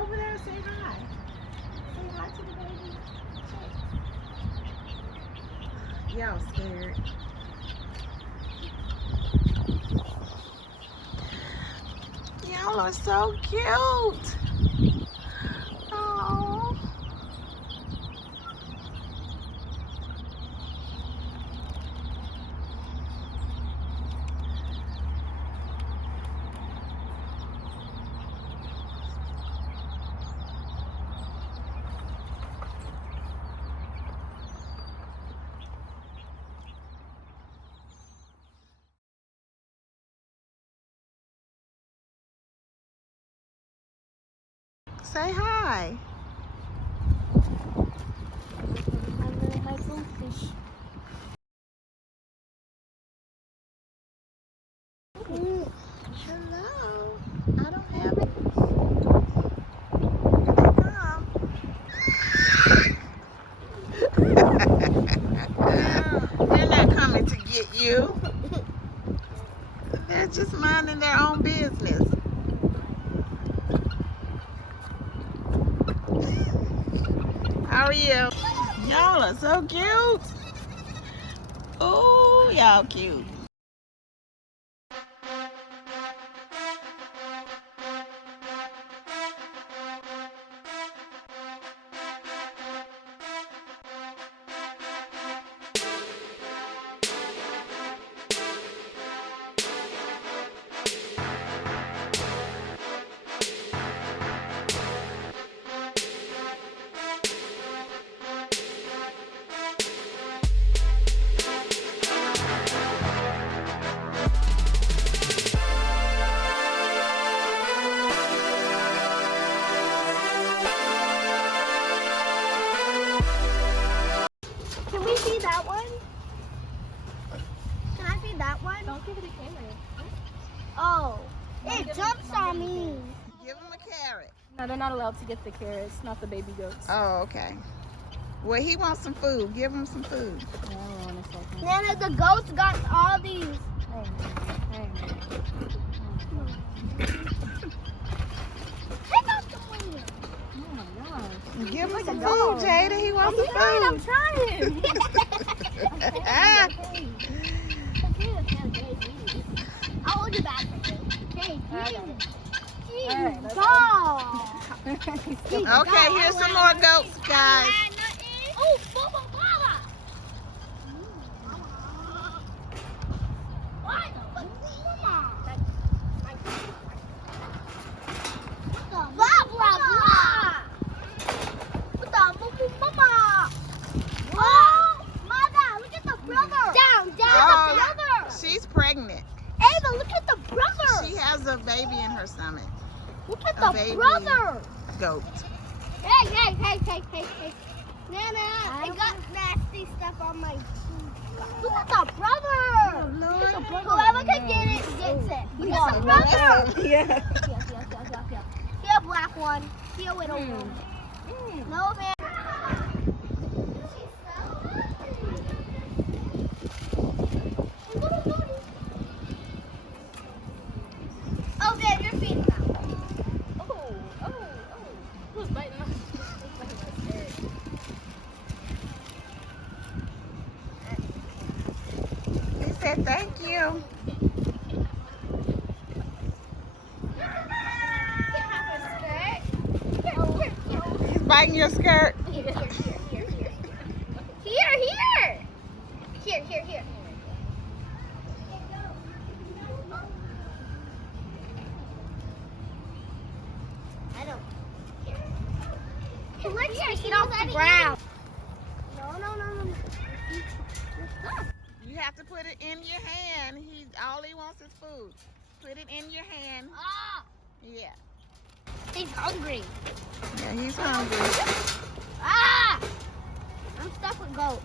over there and say hi. Say hi to the baby. Y'all scared. Y'all are so cute. Oh. Say hi. My goldfish. Hello. I don't have it. Here they come. They're not coming to get you. They're just minding their own business. How are you? Y'all are so cute. Oh, y'all cute. Can we see that one? Can I see that one? Don't give it a carrot. Oh, it jumps on me. Give them a carrot. No, they're not allowed to get the carrots, not the baby goats. Oh, okay. Well, he wants some food. Give him some food. Yeah, hold on a second. Nana, the goats got all these. Hey, man. Take out the window. Oh my gosh. Give him like some a food, dog. Jada. He wants some I'm food. trying. Ah. I'll hold you back. Okay, Alright, let's Okay, here's some more goats, guys. Oh, Bubba Baba! What? Blah, blah, blah. What the mama? Oh, mother, look at the brother. Down, Oh, the brother. she's pregnant. Ava, look at the brother. She has a baby in her stomach. Look at a the baby. brother. Goat. Hey. Nana, I got nasty stuff on my teeth. Look at the brother. Lord. Whoever can get it, gets it. Look at the brother. Yeah. Here, black one. Here, little one. No, man. Oh, there, you're feeding them. Who's biting my skirt? He said thank you. He's biting your skirt. Here. I don't. He likes to eat off the ground. No. You have to put it in your hand. All he wants is food. Put it in your hand. Ah, Yeah. he's hungry. Yeah, he's hungry. Ah! I'm stuck with goat.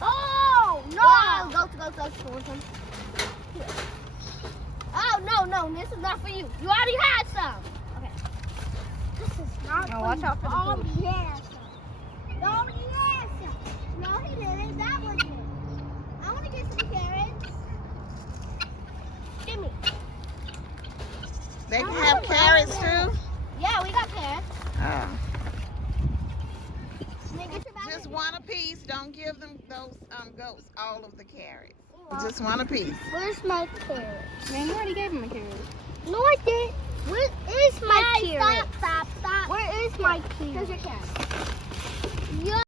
Oh, no! Goats towards him. Here. Oh, no, this is not for you. You already had some. Okay. This is not Now for watch you. out for the Oh, food. yes. No, yes. No, he didn't. That was it. I want to get some carrots. Give me. They can have carrots too. Yeah, we got carrots. one a piece. Don't give them those goats all of the carrots. Just one a piece. Where's my carrot? Man, you already gave him a carrot. No, I didn't. Where is my carrot? Stop. Where is my carrot? Here's your carrot. Yeah.